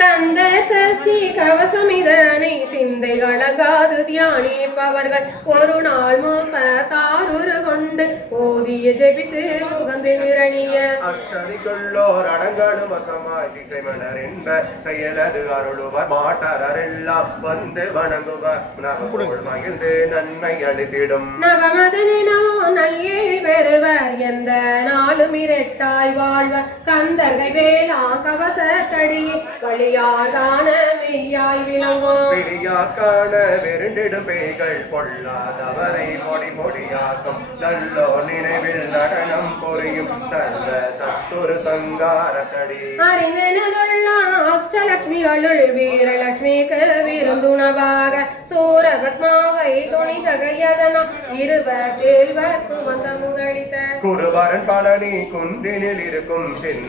கந்த சசி கவசமிதனை சிந்தை அழகாது தியானிப்பவர்கள் ஒரு நாள் தாருரு கொண்டு ஓதிய ஜெபித்து முகந்து நிரணிய அஷ்டமிக்குள்ளோர் அடங்களும் வசமாய் திசைமலர் என்ப செயலது அருளுவர் மாட்டாரெல்லாம் வந்து வணங்குவர் நவப்பொருள் மகிழ்ந்து நன்மை அளித்திடும் நவமதனினோ நல்கேள்வி பெறுவர் எந்த நாளும் இரட்டாய் வாழ்வர் கந்தர்கை வேளா கவசத்தடி வழியாதான மெய்யாய் விளங்கும் பிரியாக்கான வெருண்டிடும் பேய்கள் பொல்லாதவரை பொடி பொடியாக்கும் நல்லோ நினைவில் நடனம் பொறியும் சர்வ சத்துரு சங்காரத்தடி அறிந்தனதுள்ள அஷ்டலட்சுமிகளுள் வீரலட்சுமிக்கு விருந்துணவாக சூரபத்மாவை துணி தகையதனா இருவர் தேல்வர்க்கு வந்த முதலித்த குருவரன் பழனி குன்றினில் இருக்கும் சின்ன